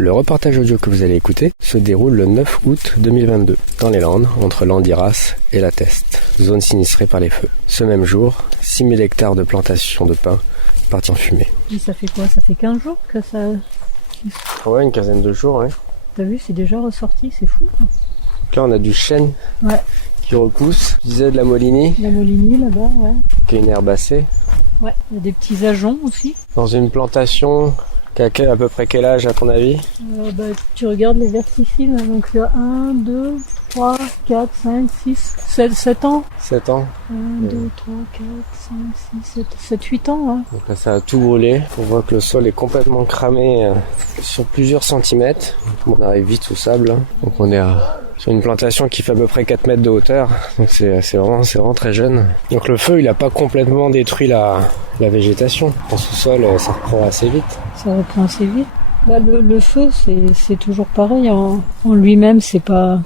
Le reportage audio que vous allez écouter se déroule le 9 août 2022, dans les Landes, entre Landiras et La Teste, zone sinistrée par les feux. Ce même jour, 6000 hectares de plantations de pins partis en fumée. Et ça fait quoi? Ça fait 15 jours que ça... Ouais, une quinzaine de jours, ouais. T'as vu, c'est déjà ressorti, c'est fou. Donc là, on a du chêne qui repousse. Tu disais de la molinie. La molinie, là-bas, ouais. Qui est une herbacée. Ouais, il y a des petits ajoncs aussi. Dans une plantation... à peu près quel âge à ton avis? Tu regardes les verticilles, là, donc il y a 1, 2, 3, 4, 5, 6, 7 ans. 7 ans. 1, 2, 3, 4, 5, 6, 7, 8 ans. Hein. Donc là ça a tout brûlé. On voit que le sol est complètement cramé sur plusieurs centimètres. On arrive vite au sable. Donc on est sur une plantation qui fait à peu près 4 mètres de hauteur. Donc c'est vraiment très jeune. Donc le feu il a pas complètement détruit la végétation. En sous-sol ça reprend assez vite. Ça reprend assez vite. Le feu, c'est toujours pareil. En lui-même, c'est pas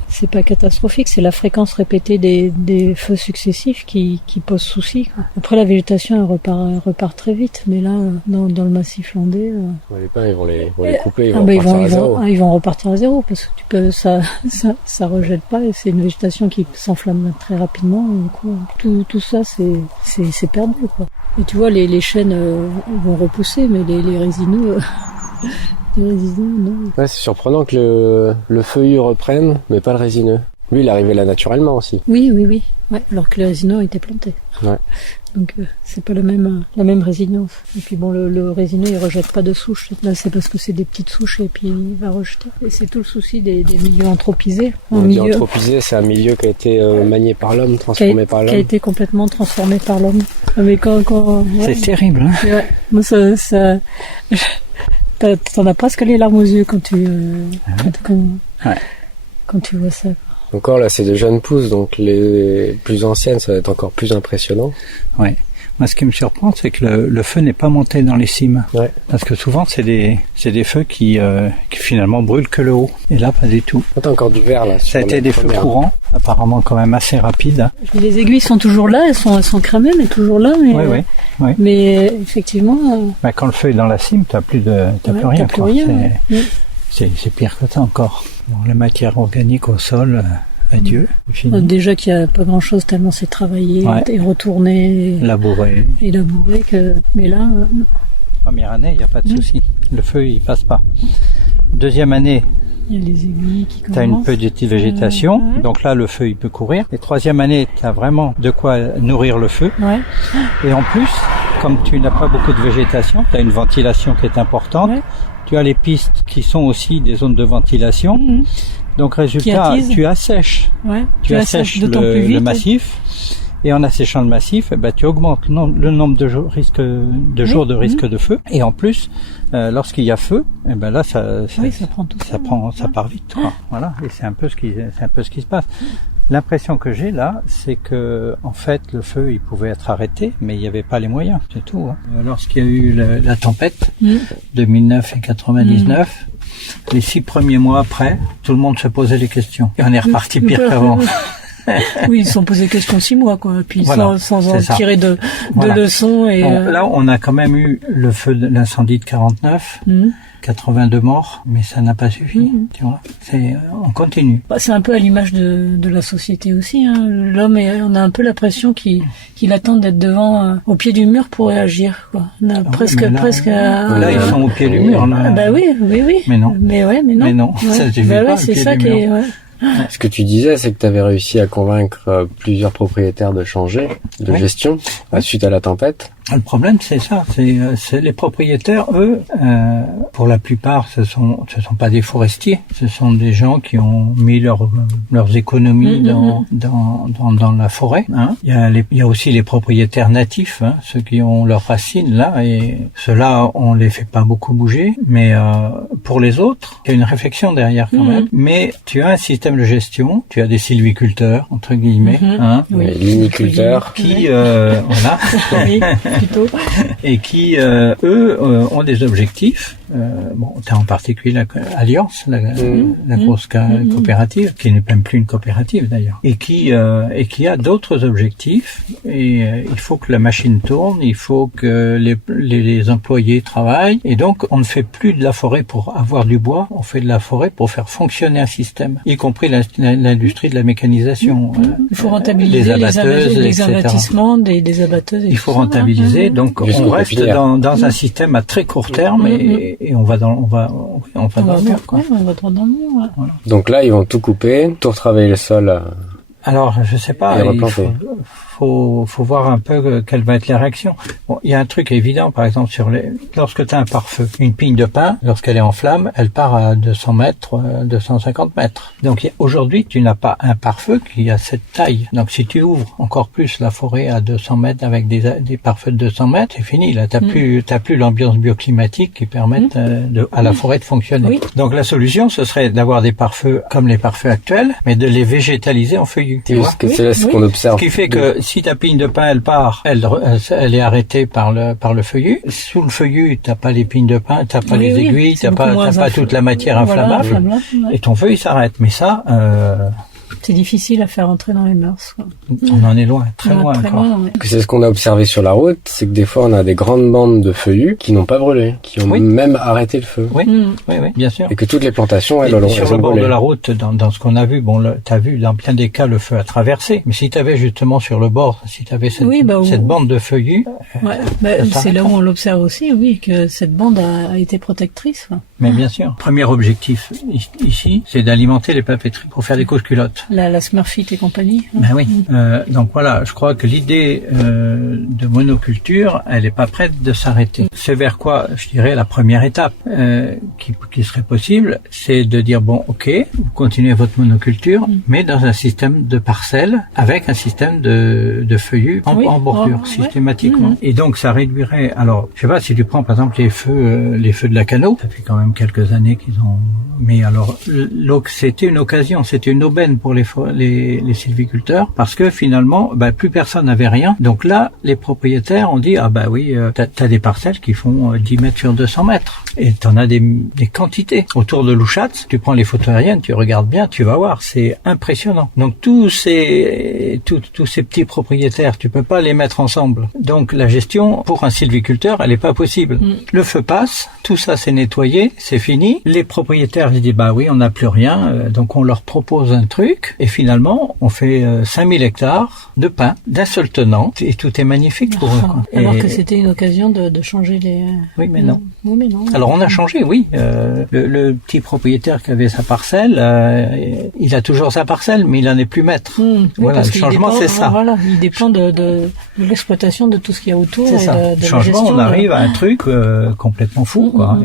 catastrophique. C'est la fréquence répétée des feux successifs qui pose souci. Quoi. Après, la végétation, elle repart très vite. Mais là, dans le massif landais... Les pins, ils vont les couper, ils vont repartir à zéro. Parce que ça rejette pas. Et c'est une végétation qui s'enflamme très rapidement. Et du coup, tout ça, c'est perdu, quoi. Et tu vois, les chênes vont repousser, mais les résineux... non. Ouais, c'est surprenant que le feuillu reprenne, mais pas le résineux. Lui, il est arrivé là naturellement aussi. Oui. Ouais, alors que les résineux ont été plantés. Ouais. Donc c'est pas la même résilience. Et puis bon, le résineux, il rejette pas de souches. Là, c'est parce que c'est des petites souches et puis il va rejeter. Et c'est tout le souci des milieux anthropisés. Anthropisé, c'est un milieu qui a été manié par l'homme, transformé par l'homme. Qui a été complètement transformé par l'homme. Mais quand c'est terrible. Hein. Ouais. Moi, ça t'en as presque les larmes aux yeux quand tu vois ça. Encore là, c'est de jeunes pousses, donc les plus anciennes, ça va être encore plus impressionnant. Ouais. Moi, ce qui me surprend, c'est que le feu n'est pas monté dans les cimes. Ouais. Parce que souvent, c'est des feux qui finalement brûlent que le haut. Et là, pas du tout. T'as encore du vert là. Ça a été des feux courants, apparemment quand même assez rapides. Les aiguilles sont toujours là, elles sont cramées, mais toujours là. Mais, oui. Mais effectivement. Quand le feu est dans la cime, t'as plus rien. T'as plus rien. C'est pire que ça encore. Bon, la matière organique au sol. Adieu. Déjà qu'il n'y a pas grand-chose tellement c'est travaillé et retourné. Labouré. Et labouré que... Mais là... Première année, il n'y a pas de souci. Le feu, il passe pas. Deuxième année, il y a les aiguilles qui commencent. Tu as une petite végétation. Donc là, le feu, il peut courir. Et troisième année, tu as vraiment de quoi nourrir le feu. Ouais. Et en plus, comme tu n'as pas beaucoup de végétation, tu as une ventilation qui est importante. Ouais. Tu as les pistes qui sont aussi des zones de ventilation. Mmh. Donc résultat, tu assèches, tu assèches le massif, et en asséchant le massif, tu augmentes le nombre de jours de risque de feu. Et en plus, lorsqu'il y a feu, là ça prend tout ça part vite. Quoi. Voilà, et c'est un peu ce qui se passe. L'impression que j'ai là, c'est que en fait le feu il pouvait être arrêté, mais il n'y avait pas les moyens, c'est tout. Hein. Lorsqu'il y a eu la tempête 2009 et 99. Les 6 premiers mois après, tout le monde se posait des questions. Et on est reparti pire qu'avant. Oui, ils se sont posé des questions 6 mois, quoi. Puis voilà, sans en tirer de leçons. Et bon, là, on a quand même eu le feu de l'incendie de 49. 82 morts, mais ça n'a pas suffi, tu vois. On continue. C'est un peu à l'image de la société aussi, hein. L'homme, on a un peu l'impression qu'il attend d'être devant, au pied du mur pour réagir, quoi. On a presque. Là, ils sont au pied du mur, là. Oui. Mais non. Mais non. Mais non. Ça suffit pas. C'est ça qui est, Ce que tu disais, c'est que tu avais réussi à convaincre plusieurs propriétaires de changer de gestion suite à la tempête. Le problème, c'est ça, c'est les propriétaires, eux, pour la plupart, ce sont pas des forestiers, ce sont des gens qui ont mis leurs économies dans la forêt. Hein. Il y a aussi les propriétaires natifs, hein, ceux qui ont leurs racines là, et ceux-là, on les fait pas beaucoup bouger. Mais pour les autres, il y a une réflexion derrière quand même. Mais tu as un système de gestion, tu as des sylviculteurs entre guillemets, limiculteurs, qui voilà. plutôt. Et qui, eux, ont des objectifs. T'as en particulier l'Alliance, la grosse coopérative, qui n'est même plus une coopérative d'ailleurs, et qui a d'autres objectifs. Et il faut que la machine tourne, il faut que les employés travaillent. Et donc, on ne fait plus de la forêt pour avoir du bois, on fait de la forêt pour faire fonctionner un système, y compris l'industrie de la mécanisation. Il faut rentabiliser les investissements des abatteuses. Il faut rentabiliser. Donc, on reste dans un système à très court terme et on va dans le mur, quoi. On va droit dans le mur, ouais. Voilà. Donc là, ils vont tout couper, tout retravailler le sol. Alors, je sais pas. Faut voir un peu quelle va être la réaction. Bon, il y a un truc évident, par exemple, lorsque tu as un pare-feu, une pigne de pin, lorsqu'elle est en flamme, elle part à 200 mètres, 250 mètres. Donc, aujourd'hui, tu n'as pas un pare-feu qui a cette taille. Donc, si tu ouvres encore plus la forêt à 200 mètres avec des pare-feux de 200 mètres, c'est fini. Là, t'as plus l'ambiance bioclimatique qui permette à la forêt de fonctionner. Oui. Donc, la solution, ce serait d'avoir des pare-feux comme les pare-feux actuels, mais de les végétaliser en feuillus. Tu vois? C'est ce qu'on observe. Ce qui fait que si ta pigne de pin elle part, elle est arrêtée par le feuillu. Sous le feuillu, t'as pas les pignes de pin, t'as pas les aiguilles, t'as pas toute la matière inflammable, et ton feu il s'arrête. Mais ça, c'est difficile à faire entrer dans les mœurs, quoi. On en est loin, très loin encore. C'est ce qu'on a observé sur la route, c'est que des fois on a des grandes bandes de feuillus qui n'ont pas brûlé, qui ont même arrêté le feu. Oui, bien sûr. Et que toutes les plantations, elles ont sur le bord de la route, dans ce qu'on a vu, t'as vu dans bien des cas le feu a traversé. Mais si t'avais justement sur le bord, si t'avais cette bande de feuillus, c'est là où on l'observe aussi, oui, que cette bande a été protectrice. Quoi. Mais bien sûr. Premier objectif ici, c'est d'alimenter les papeteries pour faire des couches-culottes. La Smurfit et compagnie. Ben oui. Donc voilà, je crois que l'idée de monoculture, elle est pas prête de s'arrêter. C'est vers quoi, je dirais, la première étape qui serait possible, c'est de dire bon, ok, vous continuez votre monoculture, mais dans un système de parcelles avec un système de feuillus en bordure systématiquement. Et donc ça réduirait. Alors, je sais pas si tu prends par exemple les feux de la Cano, ça fait quand même quelques années qu'ils ont. Mais alors, c'était une occasion, c'était une aubaine pour les sylviculteurs parce que finalement, plus personne n'avait rien. Donc là, les propriétaires ont dit t'as des parcelles qui font 10 mètres sur 200 mètres et t'en as des quantités autour de Louchatz. Tu prends les photos aériennes, tu regardes bien, tu vas voir, c'est impressionnant. Donc tous ces petits propriétaires, tu peux pas les mettre ensemble. Donc la gestion pour un sylviculteur, elle est pas possible. Le feu passe, tout ça c'est nettoyé, c'est fini. Les propriétaires ils disent on n'a plus rien, donc on leur propose un truc et finalement on fait 5000 hectares de pin d'un seul tenant et tout est magnifique pour eux. Alors que c'était une occasion de changer les... Oui mais non. Oui, mais non. Alors on a changé, oui. Le petit propriétaire qui avait sa parcelle, il a toujours sa parcelle, mais il en est plus maître. Voilà, le changement c'est ça. Voilà, il dépend de l'exploitation de tout ce qu'il y a autour. C'est ça. Le changement, on arrive à un truc complètement fou, quoi,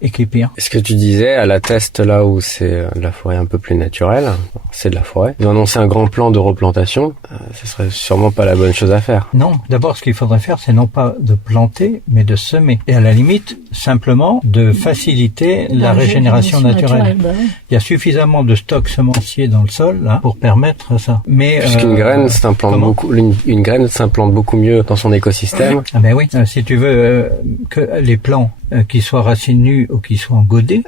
et qui est pire. Ce que tu disais à la Teste, là où c'est de la forêt un peu plus naturelle, c'est de la forêt. Ils ont annoncé un grand plan de replantation. Ce serait sûrement pas la bonne chose à faire. Non. D'abord, ce qu'il faudrait faire, c'est non pas de planter, mais de semer. Et à la limite, simplement de faciliter la régénération naturelle. Il y a suffisamment de stocks semenciers dans le sol là pour permettre ça. Mais puisqu'une graine s'implante une graine s'implante beaucoup mieux dans son écosystème. Ah ben oui, si tu veux que les plants qui soient racines nues ou qui soient engodés,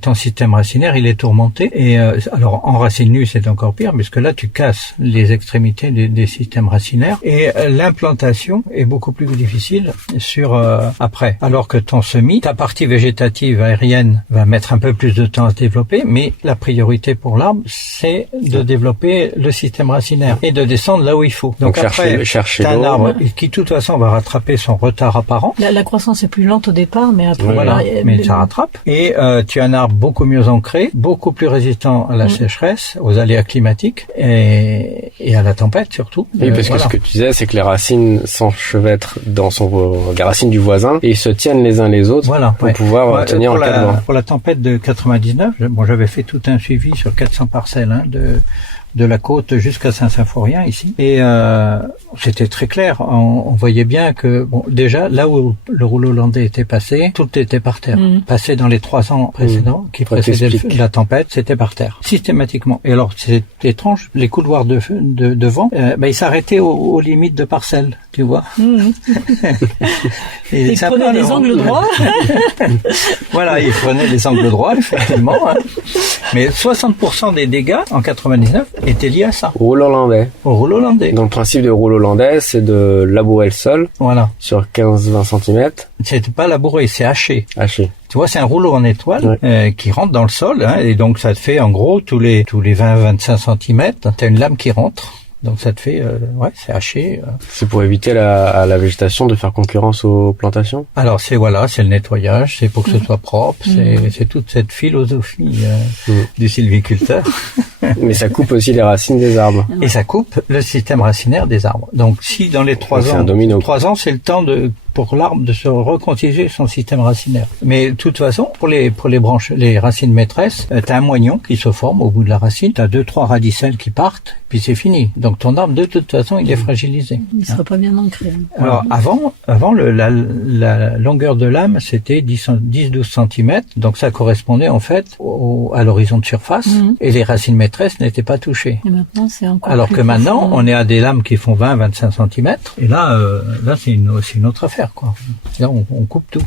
ton système racinaire il est tourmenté. Et alors en racine nue c'est encore pire puisque là tu casses les extrémités des systèmes racinaires et l'implantation est beaucoup plus difficile sur après. Alors que ton semis, ta partie végétative aérienne va mettre un peu plus de temps à se développer, mais la priorité pour l'arbre c'est de développer le système racinaire et de descendre là où il faut. Donc après, t'as un arbre qui de toute façon va rattraper son retard apparent. La croissance est plus lente au départ, mais après mais ça rattrape. Et tu as un arbre beaucoup mieux ancré, beaucoup plus résistant à la sécheresse, aux aléas climatiques et à la tempête surtout. Oui, parce que ce que tu disais, c'est que les racines s'enchevêtrent dans les racines du voisin et ils se tiennent les uns les autres pour pouvoir tenir en cas de vent. Pour la tempête de 99, j'avais fait tout un suivi sur 400 parcelles de la côte jusqu'à Saint-Symphorien ici. Et c'était très clair. On voyait bien que, bon, déjà, là où le rouleau hollandais était passé, tout était par terre. Passé dans les 3 ans précédents, qui précédaient la tempête, c'était par terre. Systématiquement. Et alors, c'est étrange, les couloirs de vent, ils s'arrêtaient aux limites de parcelles, tu vois. Et ils prenaient les angles droits. Voilà, ils prenaient les angles droits, effectivement. Hein. Mais 60% des dégâts, en 99, étaient liés à ça. Rouleau hollandais. Au rouleau hollandais. Donc le principe du rouleau hollandais, c'est de labourer le sol. Voilà. Sur 15-20 cm. C'est pas labouré, c'est haché. Haché. Tu vois, c'est un rouleau en étoile qui rentre dans le sol, hein, et donc ça te fait en gros tous les 20-25 cm, t'as une lame qui rentre. Donc ça te fait, c'est haché. C'est pour éviter à la végétation de faire concurrence aux plantations. Alors c'est le nettoyage, c'est pour que ce soit propre, c'est toute cette philosophie du sylviculteur. Mais ça coupe aussi les racines des arbres. Et ça coupe le système racinaire des arbres. Donc si dans les 3 ans, c'est le temps pour l'arbre de se reconstituer son système racinaire. Mais de toute façon, pour les branches, les racines maîtresses, t'as un moignon qui se forme au bout de la racine, t'as 2-3 radicelles qui partent, puis c'est fini. Donc ton arbre, de toute façon, il est fragilisé. Il sera pas bien ancré. Alors avant la longueur de lame, c'était 10-12 cm, donc ça correspondait en fait à l'horizon de surface, et les racines maîtresses n'étaient pas touchées. Et maintenant, c'est encore Alors plus que maintenant, profond. on est à des lames qui font 20-25 cm, et là c'est une autre affaire, quoi. Là, on coupe tout.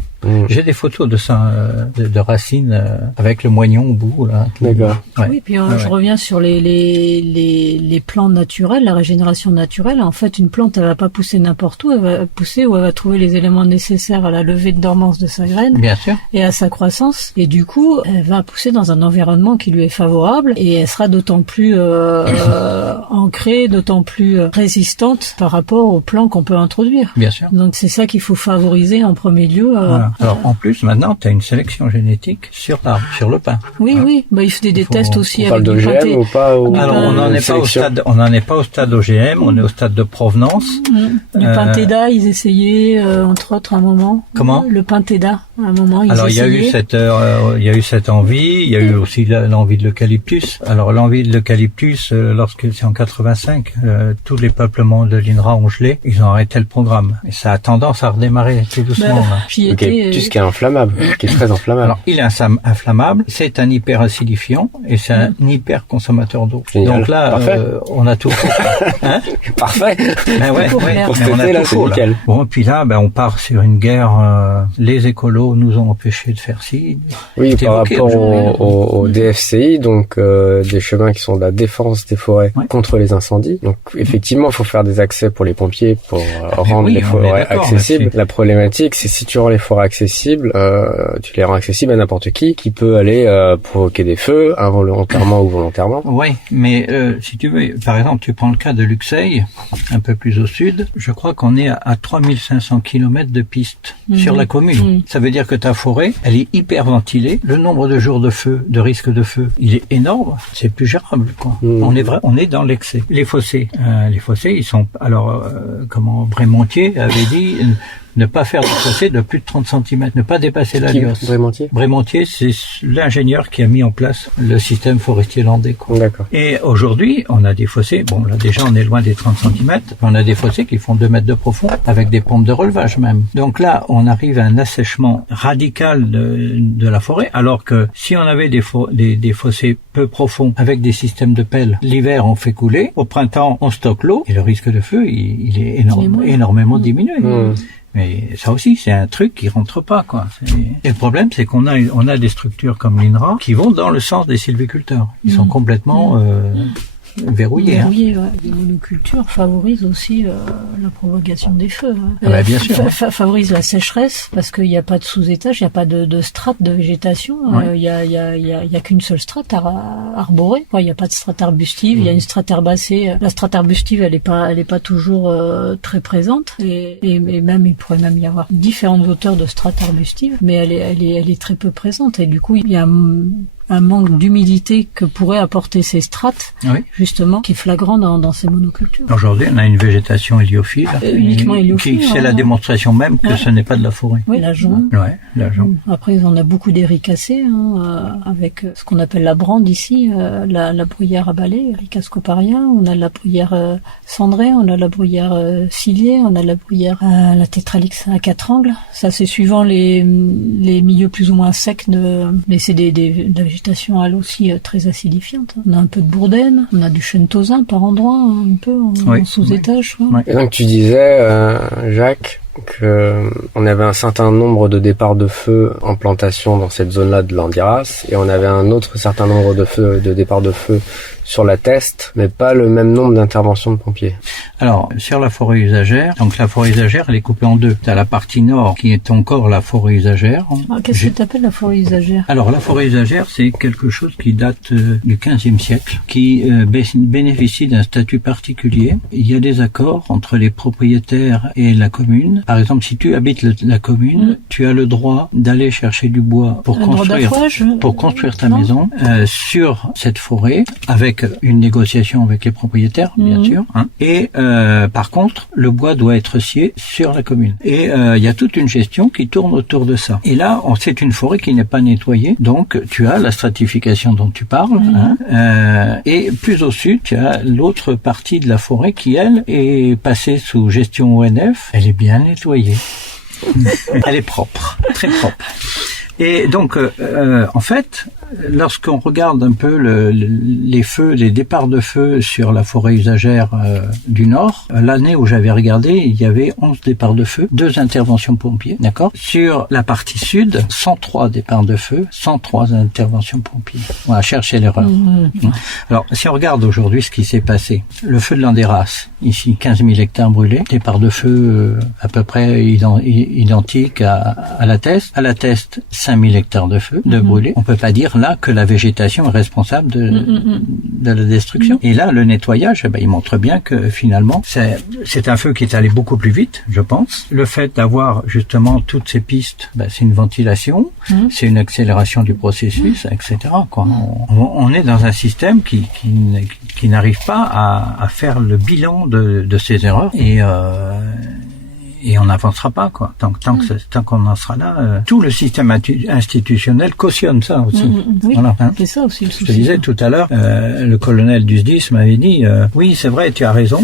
J'ai des photos de racines avec le moignon au bout, là. D'accord. Ouais. Oui, puis je reviens sur les plants naturels, la régénération naturelle. En fait, une plante, elle va pas pousser n'importe où, elle va pousser où elle va trouver les éléments nécessaires à la levée de dormance de sa graine. Bien sûr. Et à sa croissance. Et du coup, elle va pousser dans un environnement qui lui est favorable, et elle sera d'autant plus ancrée, d'autant plus résistante par rapport aux plants qu'on peut introduire. Bien sûr. Donc c'est ça qu'il faut favoriser en premier lieu. Voilà. Alors en plus, maintenant, tu as une sélection génétique sur l'arbre, sur le pin. Oui, oui. Bah, il fait des tests aussi On parle avec du pâté. d'OGM ou pas Alors on n'en est pas au stade, OGM, on est au stade de provenance. Le Pinteda, ils essayaient entre autres à un moment. Comment? Le Pinteda, à un moment, ils Alors essayaient. il y a eu cette envie, il y a eu aussi l'envie de l'eucalyptus. Alors l'envie de l'eucalyptus, lorsque c'est en 85, tous les peuplements de l'INRA ont gelé, ils ont arrêté le programme. Et ça a tendance à redémarrer tout doucement. Là. J'y Ok, étais, tout ce qui est inflammable, qui est très inflammable. Alors il est inflammable, c'est un hyperacidifiant et c'est un hyper consommateur d'eau. Génial. Donc là, on a tout faux. Hein? Parfait. Ben ouais, Pour ouais, l'air. Pour mais cet on a été, là, tout c'est faux, là. nickel. Bon, et puis là, on part sur une guerre. Les écolos nous ont empêchés de faire ci. Oui, C'est par évoqué rapport aujourd'hui. au DFCI, donc des chemins qui sont de la défense des forêts contre les incendies. Donc effectivement, il faut faire des accès pour les pompiers pour rendre oui, les on est forêts d'accord accessibles. là-dessus. La problématique, c'est si tu rends les forêts accessibles, tu les rends accessibles à n'importe qui peut aller provoquer des feux, involontairement ou volontairement. Oui, mais si tu veux, par exemple, tu prends le cas de Luxeuil, un peu plus au sud, je crois qu'on est à 3500 km de piste sur la commune. Ça veut dire que ta forêt, elle est hyper ventilée. Le nombre de jours de feu, de risque de feu, il est énorme. C'est plus gérable, quoi. On est dans l'excès. Les fossés, ils sont, alors, Brémontier avait dit, ne pas faire de fossé de plus de 30 cm, ne pas dépasser la lios. Brémontier, c'est l'ingénieur qui a mis en place le système forestier landais, quoi. D'accord. Et aujourd'hui, on a des fossés, bon là déjà on est loin des 30 cm, on a des fossés qui font 2 mètres de profond, avec des pompes de relevage même. Donc là, on arrive à un assèchement radical de la forêt, alors que si on avait des fossés peu profonds, avec des systèmes de pelle, l'hiver on fait couler, au printemps on stocke l'eau, et le risque de feu, il est énormément diminué. Mais ça aussi, c'est un truc qui rentre pas, quoi. Et le problème, c'est qu'on a des structures comme l'INRA qui vont dans le sens des sylviculteurs. Ils sont complètement verrouillés. Ouais. Les monocultures favorisent aussi la propagation des feux. Bien sûr. Favorisent la sécheresse parce qu'il n'y a pas de sous-étage, il n'y a pas de strate de végétation. Il y a qu'une seule strate arborée. Il n'y a pas de strate arbustive. Il y a une strate herbacée. La strate arbustive, elle est pas toujours très présente. Et même il pourrait même y avoir différentes hauteurs de strate arbustive, mais elle est très peu présente. Et du coup, il y a un manque d'humidité que pourraient apporter ces strates, justement, qui est flagrant dans ces monocultures. Aujourd'hui, on a une végétation héliophile. Uniquement héliophile. C'est la démonstration même que ce n'est pas de la forêt. Oui, la jaune. Ouais, la jaune. Après, on a beaucoup d'éricacées, avec ce qu'on appelle la brande ici, la bruyère à balai, Erica scoparia. On a la bruyère cendrée, on a la bruyère ciliée, on a la bruyère la tétralix à 4 angles. Ça, c'est suivant les milieux plus ou moins secs mais c'est de la végétation elle aussi très acidifiante. On a un peu de bourdaine, on a du chêne tausin par endroits, un peu en sous-étage. Ouais. Et donc tu disais, Jacques, que on avait un certain nombre de départs de feu en plantation dans cette zone-là de l'Andiras, et on avait un autre certain nombre de départs de feu sur la Teste, mais pas le même nombre d'interventions de pompiers. Alors, sur la forêt usagère, donc la forêt usagère, elle est coupée en deux. T'as la partie nord qui est encore la forêt usagère. Qu'est-ce que t'appelles la forêt usagère? Alors, la forêt usagère, c'est quelque chose qui date du XVe siècle, qui bénéficie d'un statut particulier. Il y a des accords entre les propriétaires et la commune. Par exemple, si tu habites la commune, tu as le droit d'aller chercher du bois pour construire ta maison sur cette forêt, avec une négociation avec les propriétaires, bien sûr. Et par contre, le bois doit être scié sur la commune. Et il y a toute une gestion qui tourne autour de ça. Et là, c'est une forêt qui n'est pas nettoyée, donc tu as la stratification dont tu parles. Et plus au sud, tu as l'autre partie de la forêt qui, elle, est passée sous gestion ONF. Elle est bien nettoyée. Elle est propre, très propre. Et donc, en fait, lorsqu'on regarde un peu les feux, les départs de feu sur la forêt usagère du Nord, l'année où j'avais regardé, il y avait 11 départs de feu, 2 interventions pompiers, d'accord. Sur la partie sud, 103 départs de feu, 103 interventions pompiers. On va chercher l'erreur. Alors, si on regarde aujourd'hui ce qui s'est passé, le feu de l'Andiras, ici 15 000 hectares brûlés, départ de feu à peu près identique à la Teste. À la Teste, 5 000 hectares de feu, de brûlés. On peut pas dire là que la végétation est responsable de la destruction. Et là, le nettoyage, il montre bien que finalement, c'est un feu qui est allé beaucoup plus vite, je pense. Le fait d'avoir justement toutes ces pistes, c'est une ventilation, c'est une accélération du processus, etc. Quoi. On est dans un système qui n'arrive pas à faire le bilan de ces erreurs et on n'avancera pas, quoi. Tant qu'on en sera là, tout le système institutionnel cautionne ça aussi. Oui, voilà, c'est ça aussi le souci. Je te disais tout à l'heure, le colonel du SDIS m'avait dit, oui, c'est vrai, tu as raison,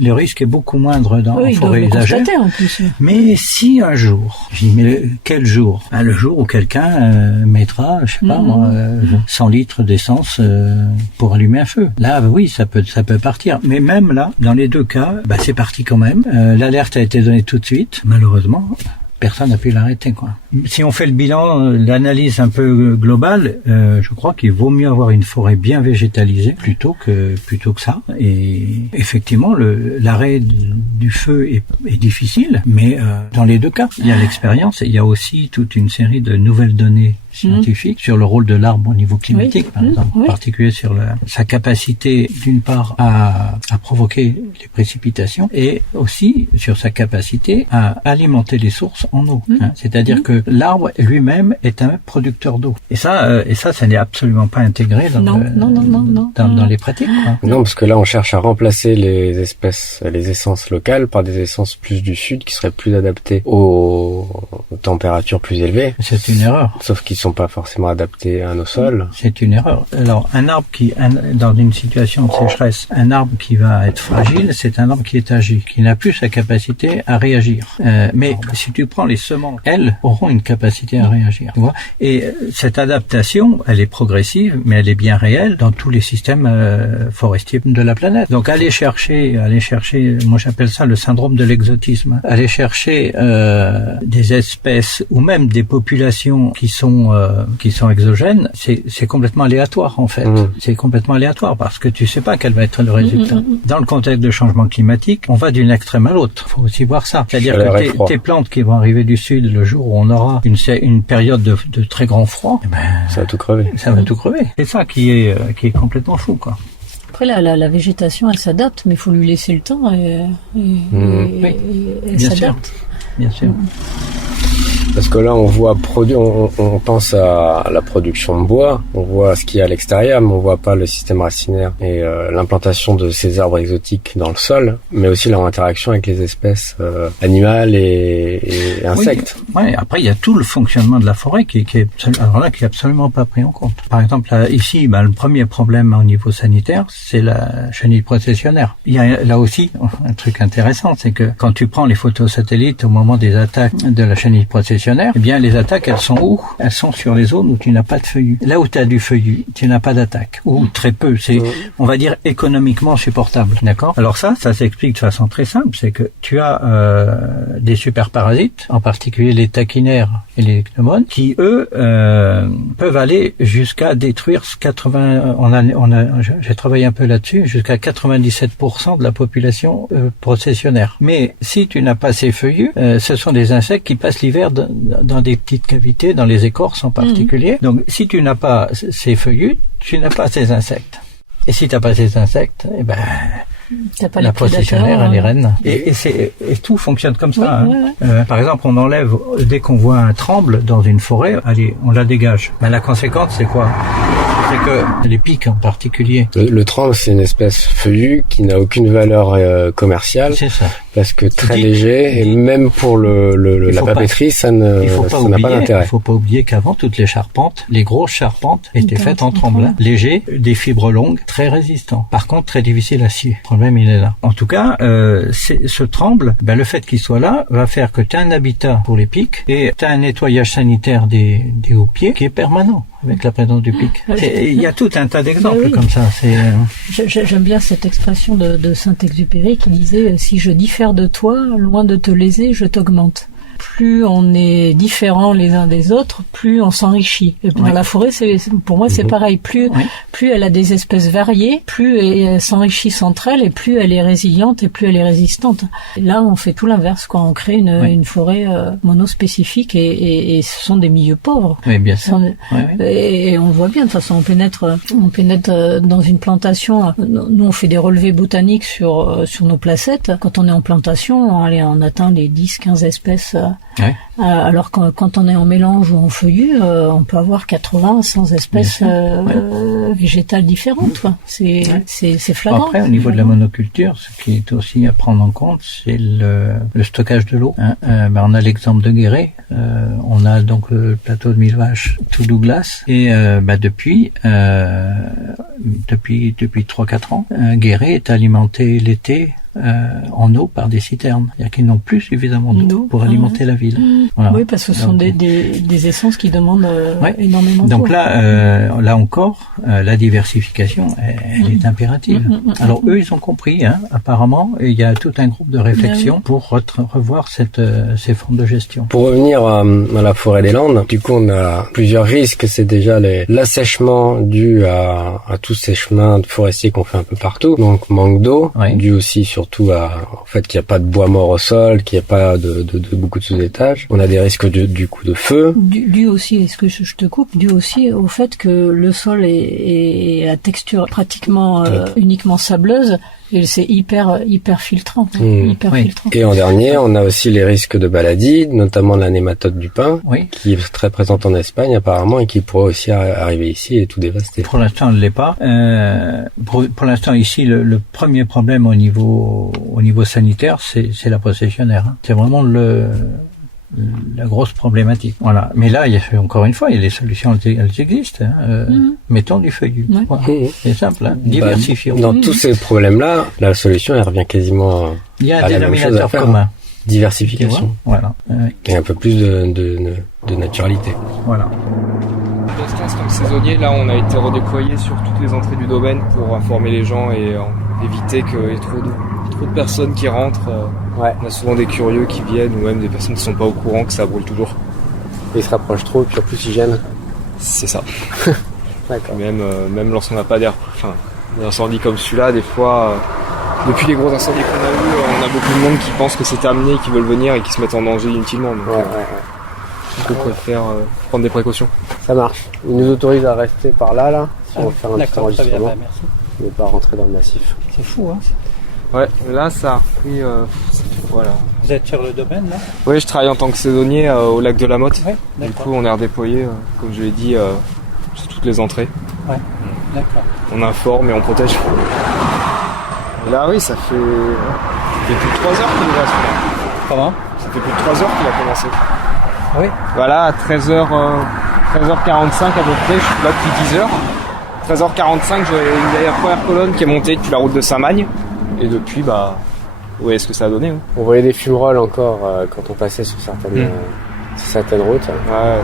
le risque est beaucoup moindre dans la forêt usagère. En plus. Mais si un jour, je dis, mais quel jour? Le jour où quelqu'un mettra, je sais pas moi, 100 litres d'essence pour allumer un feu. Là, oui, ça peut partir. Mais même là, dans les deux cas, c'est parti quand même. L'alerte a été donnée tout de suite. Malheureusement, personne n'a pu l'arrêter, quoi. Si on fait le bilan, l'analyse un peu globale, je crois qu'il vaut mieux avoir une forêt bien végétalisée plutôt que ça. Et effectivement, l'arrêt du feu est difficile, mais dans les deux cas, il y a l'expérience et il y a aussi toute une série de nouvelles données scientifiques sur le rôle de l'arbre au niveau climatique, par exemple, en particulier sur sa capacité, d'une part, à provoquer les précipitations et aussi sur sa capacité à alimenter les sources en eau. C'est-à-dire que l'arbre lui-même est un producteur d'eau. Et ça n'est absolument pas intégré dans les pratiques, quoi. Non, parce que là, on cherche à remplacer les essences locales par des essences plus du sud qui seraient plus adaptées aux températures plus élevées. C'est une erreur. Sauf qu'ils sont pas forcément adaptés à nos sols. C'est une erreur. Alors, un arbre dans une situation de sécheresse, un arbre qui va être fragile, c'est un arbre qui est âgé, qui n'a plus sa capacité à réagir. Mais si tu prends les semences, elles auront une capacité à réagir. Tu vois. Et cette adaptation, elle est progressive, mais elle est bien réelle dans tous les systèmes forestiers de la planète. Donc, aller chercher, moi j'appelle ça le syndrome de l'exotisme. Aller chercher des espèces ou même des populations qui sont exogènes, c'est complètement aléatoire en fait. C'est complètement aléatoire parce que tu sais pas quel va être le résultat. Dans le contexte de changement climatique, on va d'une extrême à l'autre. Faut aussi voir ça. C'est-à-dire que tes plantes qui vont arriver du sud le jour où on aura une période de très grand froid, ça va tout crever. Ça va tout crever. C'est ça qui est complètement fou, quoi. Après, la végétation, elle s'adapte, mais il faut lui laisser le temps et elle s'adapte. Bien sûr. Parce que là, on voit on pense à la production de bois, on voit ce qu'il y a à l'extérieur, mais on voit pas le système racinaire et l'implantation de ces arbres exotiques dans le sol, mais aussi leur interaction avec les espèces animales et insectes. Oui, après il y a tout le fonctionnement de la forêt qui est absolument pas pris en compte. Par exemple, là, ici, le premier problème au niveau sanitaire, c'est la chenille processionnaire. Il y a là aussi un truc intéressant, c'est que quand tu prends les photos satellites au moment des attaques de la chenille processionnaire, eh bien les attaques, elles sont où? Elles sont sur les zones où tu n'as pas de feuillus. Là où tu as du feuillu, tu n'as pas d'attaque, ou très peu. C'est, on va dire, économiquement supportable. D'accord? Alors ça s'explique de façon très simple, c'est que tu as des super parasites, en particulier les taquinaires et les cnomones, qui eux peuvent aller jusqu'à détruire 80. J'ai travaillé un peu là-dessus, jusqu'à 97% de la population processionnaire. Mais si tu n'as pas ces feuillus, ce sont des insectes qui passent l'hiver dans des petites cavités, dans les écorces en particulier. Donc si tu n'as pas ces feuillus, tu n'as pas ces insectes. Et si tu n'as pas ces insectes, eh ben la processionnaire, elle est reine. Et tout fonctionne comme ça. Oui, hein. Par exemple, on enlève, dès qu'on voit un tremble dans une forêt, allez, on la dégage. Mais la conséquence, c'est quoi? C'est que les pics en particulier. Le tremble, c'est une espèce feuillue qui n'a aucune valeur commerciale. C'est ça. Parce que très léger, et même pour la papeterie, ça n'a pas d'intérêt. Il faut pas oublier qu'avant, toutes les charpentes, les grosses charpentes, étaient faites en tremblin. Léger, des fibres longues, très résistants. Par contre, très difficile à scier. Le problème, il est là. En tout cas, ce tremble, le fait qu'il soit là, va faire que tu as un habitat pour les pics, et tu as un nettoyage sanitaire des hauts-pieds qui est permanent. Avec la présence du pic. Il y a tout un tas d'exemples comme ça. J'aime bien cette expression de Saint-Exupéry qui disait « Si je diffère de toi, loin de te léser, je t'augmente ». Plus on est différents les uns des autres, plus on s'enrichit. Et dans la forêt, pour moi, c'est pareil. Plus elle a des espèces variées, plus elles s'enrichissent entre elles, et plus elle est résiliente et plus elle est résistante. Et là, on fait tout l'inverse, quoi. On crée une forêt monospécifique et ce sont des milieux pauvres. Oui, bien sûr. Et on voit bien, de toute façon, on pénètre dans une plantation. Nous, on fait des relevés botaniques sur nos placettes. Quand on est en plantation, on atteint les 10-15 espèces. Alors quand on est en mélange ou en feuillu, on peut avoir 80-100 espèces végétales différentes. Quoi. C'est flagrant. Après, au niveau de la monoculture, ce qui est aussi à prendre en compte, c'est le stockage de l'eau. On a l'exemple de Guéret. On a donc le plateau de 1000 vaches tout Douglas. Et depuis 3-4 ans, Guéret est alimenté l'été en eau par des citernes. C'est-à-dire qu'ils n'ont plus suffisamment d'eau pour alimenter la ville. Voilà. Oui, parce que ce sont des essences qui demandent énormément d'eau. Donc là encore, la diversification, elle est impérative. Alors eux, ils ont compris, apparemment, et il y a tout un groupe de réflexion pour revoir ces formes de gestion. Pour revenir à la forêt des Landes, du coup, on a plusieurs risques. C'est déjà l'assèchement dû à tous ces chemins forestiers qu'on fait un peu partout. Donc manque d'eau, dû aussi surtout au fait qu'il n'y a pas de bois mort au sol, qu'il n'y a pas de beaucoup de sous-étages. On a des risques du coup de feu. Dû aussi, est-ce que je te coupe, dû aussi au fait que le sol est à texture pratiquement uniquement sableuse. Et c'est hyper filtrant, filtrant. Et en dernier, on a aussi les risques de maladies, notamment la nématode du pin, qui est très présente en Espagne apparemment et qui pourrait aussi arriver ici et tout dévaster. Pour l'instant, elle ne l'est pas. Pour l'instant, ici, le premier problème au niveau sanitaire, c'est la processionnaire. C'est vraiment la grosse problématique. Voilà. Mais là, encore une fois, il y a des solutions, elles existent. Mettons du feuillu. Voilà. C'est simple. Diversifions. Dans tous ces problèmes-là, la solution, elle revient quasiment il y a un dénominateur commun. Diversification. Voilà. Et un peu plus de naturalité. Voilà. Comme saisonnier, là, on a été redéployé sur toutes les entrées du domaine pour informer les gens et éviter qu'il y ait trop de personnes qui rentrent. On a souvent des curieux qui viennent ou même des personnes qui sont pas au courant que ça brûle toujours. Ils se rapprochent trop et puis en plus ils gênent. C'est ça. D'accord. Même lorsqu'on n'a pas des incendies comme celui-là, des fois, depuis les gros incendies qu'on a eu, on a beaucoup de monde qui pense que c'est terminé, qui veulent venir et qui se mettent en danger inutilement. Donc, on préfère prendre des précautions. Ça marche. Ils nous autorisent à rester par là, si on veut faire un petit enregistrement. Merci. Ne pas rentrer dans le massif. C'est fou, hein. Ouais, là ça a repris, ça fait quoi là? Vous êtes sur le domaine, là? Oui, je travaille en tant que saisonnier au lac de la Motte. Ouais, du coup, on est redéployé, comme je l'ai dit, sur toutes les entrées. Ouais, d'accord. On informe et on protège. Et là, oui, ça fait plus de 3 heures qu'il est là, celui-là. Comment? Ça fait plus de 3 heures qu'il a commencé. Oui. Voilà, à 13h45 à peu près, je suis là depuis 10h. 13h45, il y a la première colonne qui est montée depuis la route de Saint-Magne. Et depuis, vous voyez ce que ça a donné. Hein. On voyait des fumerolles encore quand on passait sur certaines routes. Ouais,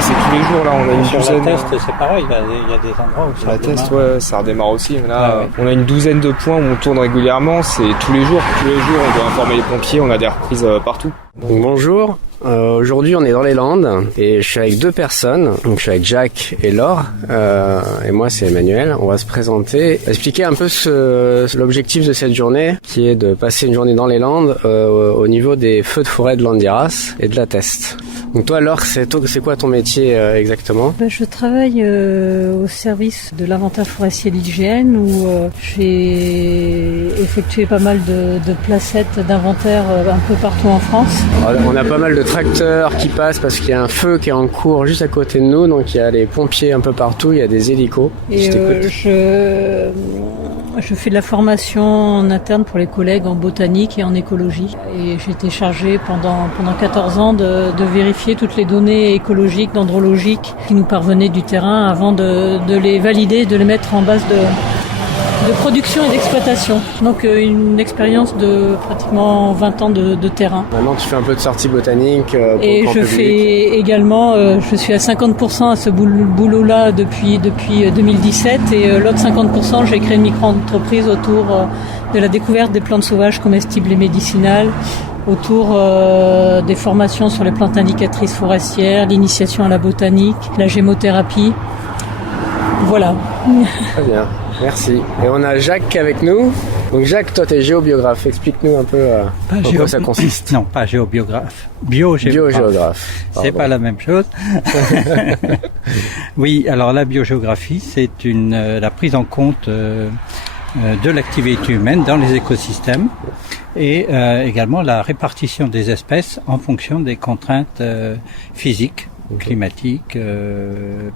c'est tous les jours là, on a une sur douzaine. la Teste, c'est pareil, il y a des endroits où ça la redémarre. Teste, ouais, ça redémarre aussi. Mais là, ouais. on a une douzaine de points où on tourne régulièrement, c'est tous les jours. Tous les jours, on doit informer les pompiers, on a des reprises partout. Donc bonjour, aujourd'hui on est dans les Landes et je suis avec 2 personnes, donc je suis avec Jacques et Laure et moi c'est Emmanuel. On va se présenter, expliquer un peu l'objectif de cette journée qui est de passer une journée dans les Landes au niveau des feux de forêt de Landiras et de la Teste. Donc toi Laure, c'est quoi ton métier exactement? Je travaille au service de l'inventaire forestier de l'IGN où j'ai effectué pas mal de placettes d'inventaire un peu partout en France. Alors, on a pas mal de tracteurs qui passent parce qu'il y a un feu qui est en cours juste à côté de nous, donc il y a les pompiers un peu partout, il y a des hélicos. Et je fais de la formation en interne pour les collègues en botanique et en écologie. Et j'ai été chargée pendant 14 ans de vérifier toutes les données écologiques, dendrologiques qui nous parvenaient du terrain avant de les valider, de les mettre en base de production et d'exploitation. Donc une expérience de pratiquement 20 ans de terrain. Maintenant tu fais un peu de sortie botanique pour et le grand je public. fais également, je suis à 50% à ce boulot-là depuis 2017 et l'autre 50% j'ai créé une micro-entreprise autour de la découverte des plantes sauvages comestibles et médicinales, autour des formations sur les plantes indicatrices forestières, l'initiation à la botanique, la gémothérapie. Voilà. Très bien, merci. Et on a Jacques avec nous. Donc Jacques, toi t'es géobiographe, explique-nous un peu en quoi ça consiste. Non, pas géobiographe. Biogéographe. C'est pas la même chose. Oui, alors la biogéographie, c'est la prise en compte de l'activité humaine dans les écosystèmes et également la répartition des espèces en fonction des contraintes physiques, climatiques,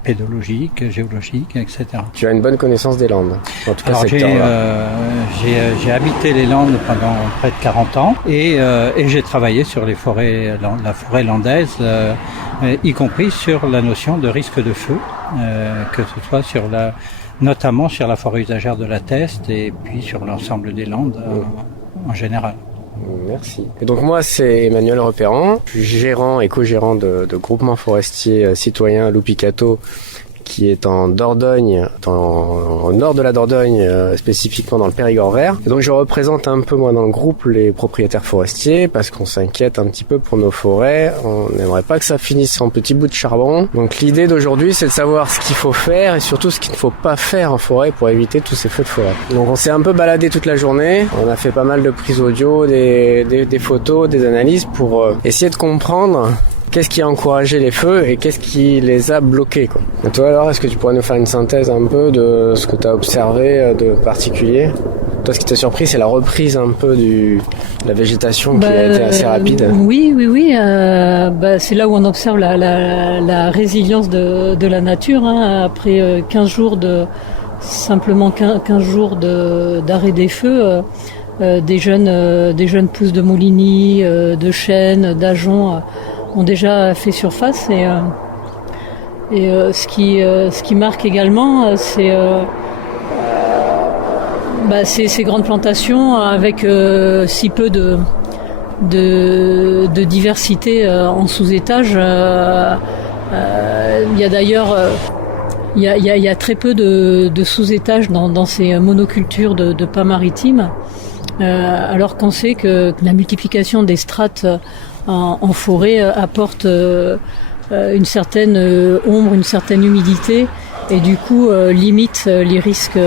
pédologiques, géologiques, etc. Tu as une bonne connaissance des Landes, en tout cas secteur-là. J'ai habité les Landes pendant près de 40 ans et j'ai travaillé sur les forêts, la forêt landaise, y compris sur la notion de risque de feu, que ce soit notamment sur la forêt usagère de la Teste et puis sur l'ensemble des Landes en général. Merci. Et donc moi c'est Emmanuel Repérant, je suis gérant et co-gérant de groupement forestier citoyen Loupicato qui est en Dordogne, au nord de la Dordogne, spécifiquement dans le Périgord vert. Et donc je représente un peu moi dans le groupe les propriétaires forestiers parce qu'on s'inquiète un petit peu pour nos forêts. On n'aimerait pas que ça finisse en petits bouts de charbon. Donc l'idée d'aujourd'hui c'est de savoir ce qu'il faut faire et surtout ce qu'il ne faut pas faire en forêt pour éviter tous ces feux de forêt. Donc on s'est un peu baladé toute la journée. On a fait pas mal de prises audio, des photos, des analyses pour essayer de comprendre qu'est-ce qui a encouragé les feux et qu'est-ce qui les a bloqués, quoi. Et toi alors, est-ce que tu pourrais nous faire une synthèse un peu de ce que tu as observé de particulier? Toi, ce qui t'a surpris, c'est la reprise un peu de la végétation qui a été assez rapide. Oui. C'est là où on observe la résilience de la nature. Hein, après 15 jours d'arrêt des feux, des jeunes pousses de moulinis, de chênes, d'ajoncs ont déjà fait surface et ce qui marque également c'est ces grandes plantations avec si peu de diversité en sous-étage. Il y a d'ailleurs il y a très peu de sous-étages dans ces monocultures de pins maritimes, alors qu'on sait que la multiplication des strates en forêt apporte une certaine ombre, une certaine humidité et du coup limite les risques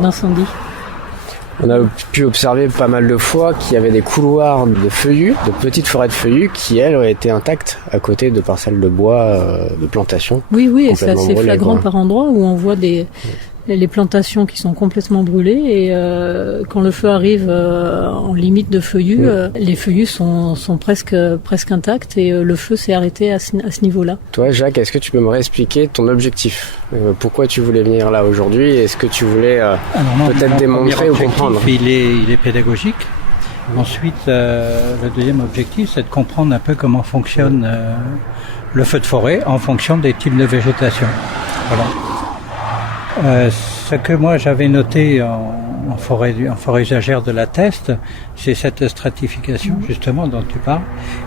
d'incendie. On a pu observer pas mal de fois qu'il y avait des couloirs de feuillus, de petites forêts de feuillus qui elles étaient intactes à côté de parcelles de bois de plantation. Oui, et c'est assez flagrant par endroits où on voit des les plantations qui sont complètement brûlées et quand le feu arrive en limite de feuillus, les feuillus sont presque intacts et le feu s'est arrêté à ce niveau-là. Toi, Jacques, est-ce que tu peux me réexpliquer ton objectif ? Pourquoi tu voulais venir là aujourd'hui ? Est-ce que tu voulais peut-être démontrer ou comprendre ? Il est pédagogique. Ensuite, le deuxième objectif, c'est de comprendre un peu comment fonctionne le feu de forêt en fonction des types de végétation. Voilà. Ce que moi j'avais noté en forêt usagère de la Teste, c'est cette stratification justement dont tu parles.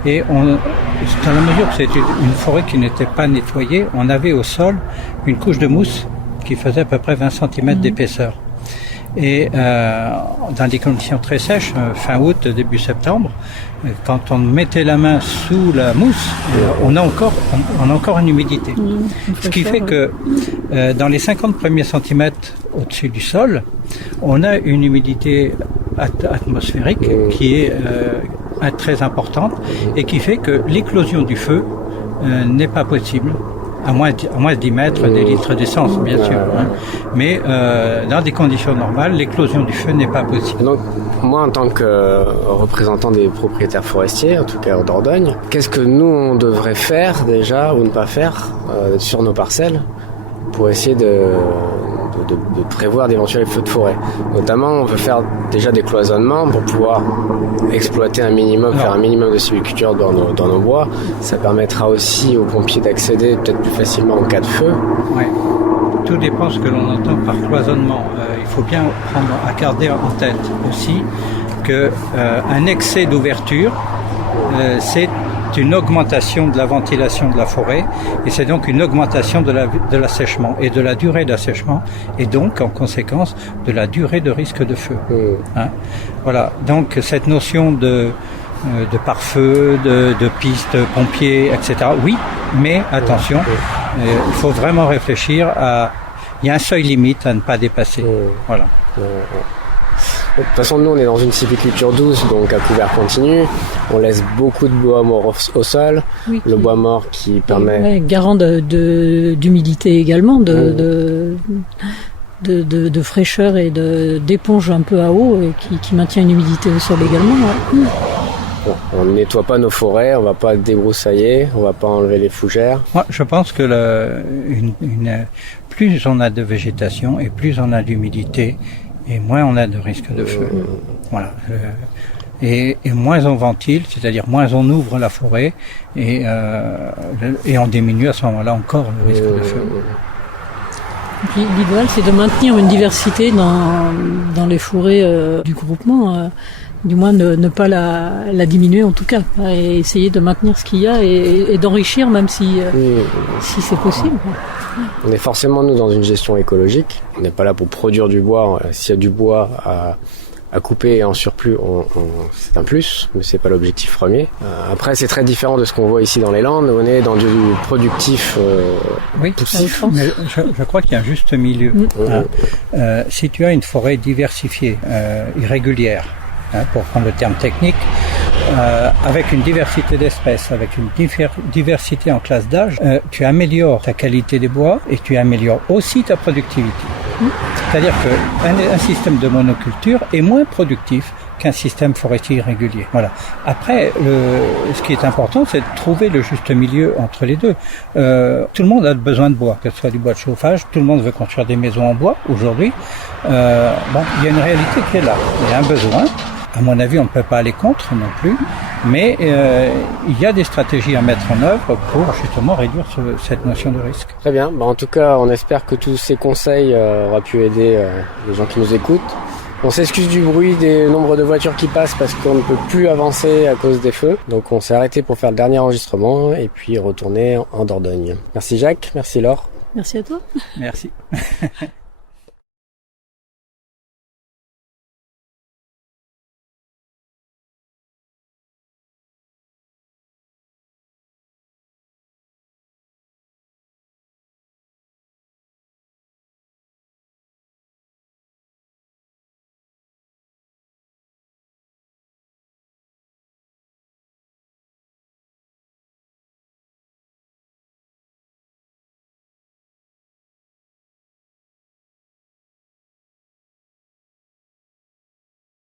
Et dans la mesure que c'était une forêt qui n'était pas nettoyée, on avait au sol une couche de mousse qui faisait à peu près 20 cm d'épaisseur. Et dans des conditions très sèches, fin août, début septembre, quand on mettait la main sous la mousse, on a encore une humidité. Ce qui fait que dans les 50 premiers centimètres au-dessus du sol, on a une humidité atmosphérique qui est très importante et qui fait que l'éclosion du feu n'est pas possible. À moins d'y mettre des litres d'essence, bien sûr. Hein. Mais dans des conditions normales, l'éclosion du feu n'est pas possible. Donc, moi, en tant que représentant des propriétaires forestiers, en tout cas en Dordogne, qu'est-ce que nous, on devrait faire déjà ou ne pas faire sur nos parcelles pour essayer de prévoir d'éventuels feux de forêt. Notamment, on veut faire déjà des cloisonnements pour pouvoir exploiter un minimum, faire un minimum de sylviculture dans nos bois. Ça permettra aussi aux pompiers d'accéder peut-être plus facilement en cas de feu. Ouais. Tout dépend de ce que l'on entend par cloisonnement. Il faut bien garder en tête aussi que un excès d'ouverture, c'est une augmentation de la ventilation de la forêt et c'est donc une augmentation de l'assèchement et de la durée d'assèchement et donc en conséquence de la durée de risque de feu. Hein? Voilà, donc cette notion de pare-feu, de pistes pompiers, etc. Oui, mais attention, il faut vraiment réfléchir il y a un seuil limite à ne pas dépasser. Voilà. De toute façon, nous, on est dans une sylviculture douce, donc à couvert continu. On laisse beaucoup de bois mort au sol. Oui, le bois mort qui permet... Ouais, garant d'humidité également, de fraîcheur et d'éponge un peu à eau et qui maintient une humidité au sol également. Ouais. Bon, on ne nettoie pas nos forêts, on ne va pas débroussailler, on ne va pas enlever les fougères. Moi, je pense que plus on a de végétation et plus on a d'humidité, et moins on a de risque de feu. Voilà. Et moins on ventile, c'est-à-dire moins on ouvre la forêt, et on diminue à ce moment-là encore le risque de feu. L'idéal, c'est de maintenir une diversité dans les forêts du groupement, du moins ne pas la diminuer en tout cas, et essayer de maintenir ce qu'il y a et d'enrichir même si c'est possible. On est forcément, nous, dans une gestion écologique. On n'est pas là pour produire du bois. S'il y a du bois à couper en surplus, c'est un plus, mais c'est pas l'objectif premier. Après, c'est très différent de ce qu'on voit ici dans les Landes. On est dans du productif poussif. Mais je crois qu'il y a un juste milieu. Si tu as une forêt diversifiée, irrégulière, pour prendre le terme technique, avec une diversité d'espèces, avec une diversité en classe d'âge, tu améliores ta qualité des bois et tu améliores aussi ta productivité. C'est-à-dire qu'un système de monoculture est moins productif qu'un système forestier irrégulier. Voilà. Après, ce qui est important, c'est de trouver le juste milieu entre les deux. Tout le monde a besoin de bois, que ce soit du bois de chauffage. Tout le monde veut construire des maisons en bois aujourd'hui. Il y a une réalité qui est là. Il y a un besoin. À mon avis, on ne peut pas aller contre non plus, mais il y a des stratégies à mettre en œuvre pour justement réduire cette notion de risque. Très bien. En tout cas, on espère que tous ces conseils auront pu aider les gens qui nous écoutent. On s'excuse du bruit, des nombres de voitures qui passent parce qu'on ne peut plus avancer à cause des feux. Donc on s'est arrêté pour faire le dernier enregistrement et puis retourner en Dordogne. Merci Jacques, merci Laure. Merci à toi. Merci.